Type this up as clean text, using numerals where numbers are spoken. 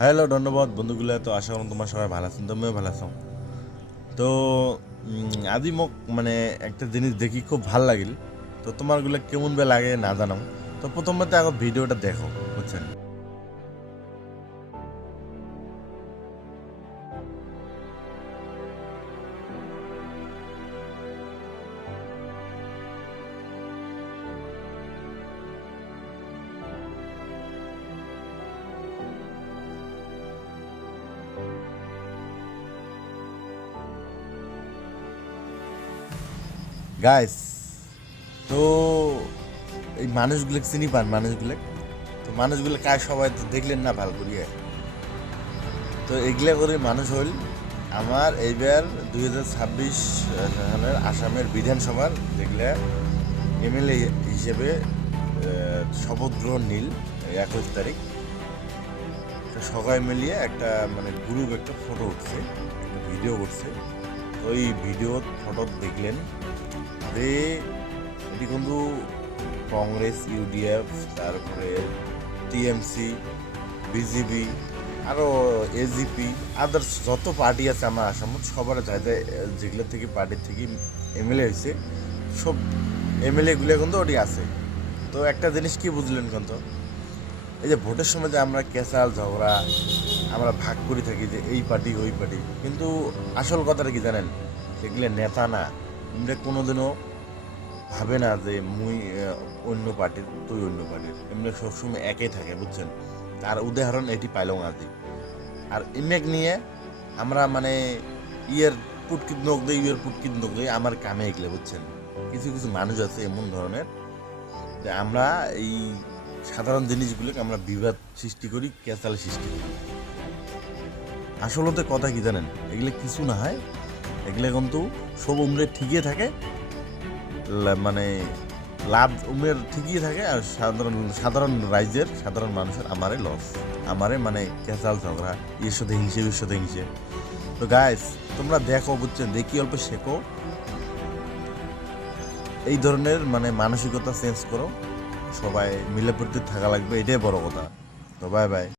Hello ধন্যবাদ বন্ধুগুলো। তো আশা করুন তোমার সবাই ভালো আছেন, তুমিও ভালো আছো। তো আজি মোক মানে একটা জিনিস দেখি খুব ভাল লাগিল। তো তোমারগুলো কেমন বে লাগে না জানাও। তো প্রথমত আগে ভিডিওটা দেখো, বুঝছেন। গাইস, তো এই মানুষগুলো চিনি পান মানুষগুলো। তো মানুষগুলো কায় সবাই তো দেখলেন না ভাল করিয়া। তো এগুলা করে মানুষ হইল আমার এইবার 2026 সালের আসামের বিধানসভার যেগুলা এমএলএ হিসেবে শপথ গ্রহণ নীল 21 তারিখ। তো সবাই মিলিয়ে একটা মানে গ্রুপ একটা ফটো উঠছে, ভিডিও করছে। তো এই ভিডিও ফটো দেখলেন যে এটি কিন্তু কংগ্রেস, ইউডিএফ, তারপরে টিএমসি, বিজেপি, আরও এজিপি, আদার্স যত পার্টি আছে আমার আসামত সবার যাতে যেগুলো থেকে পার্টির থেকে এমএলএ হয়েছে সব এমএলএগুলো কিন্তু ওটি আছে। তো একটা জিনিস কি বুঝলেন কিন্তু, এই যে ভোটের সময় যে আমরা ক্যাসাল ঝগড়া আমরা ভাগ করে থাকি যে এই পার্টি ওই পার্টি, কিন্তু আসল কথাটা কি জানেন, এগুলো নেতা না। এমনি কোনোদিনও ভাবে না যে মুই অন্য পার্টির তুই অন্য পার্টির, এমনি সবসময় একই থাকে, বুঝছেন। তার উদাহরণ এটি পাইলাম আজই। আর ইমেক নিয়ে আমরা মানে ইয়ের পুটকিত নখ দেয়, ইয়ের পুটকিত নখ দেয় আমার কামে এগলে, বুঝছেন। কিছু কিছু মানুষ আছে এমন ধরনের যে আমরা এই সাধারণ জিনিসগুলোকে আমরা বিবাদ সৃষ্টি করি, ক্যাচাল সৃষ্টি করি। আসলতে কথা কি জানেন, এগুলো কিছু না হয়, এগুলো কিন্তু সব উমরে ঠিকই থাকে, মানে লাভ উমের ঠিকই থাকে। আর সাধারণ সাধারণ রাইজের সাধারণ মানুষের আমারে লস, আমারে মানে ক্যাচাল ঝগড়া, এর সাথে হিংসে এর সাথে হিংসে। তো গাইস, তোমরা দেখো, বুঝছেন, দেখি অল্প শেখো, এই ধরনের মানে মানসিকতা চেঞ্জ করো। সবাই মিলে থাকা লাগবে, এটাই বড় কথা। তো বাই বাই।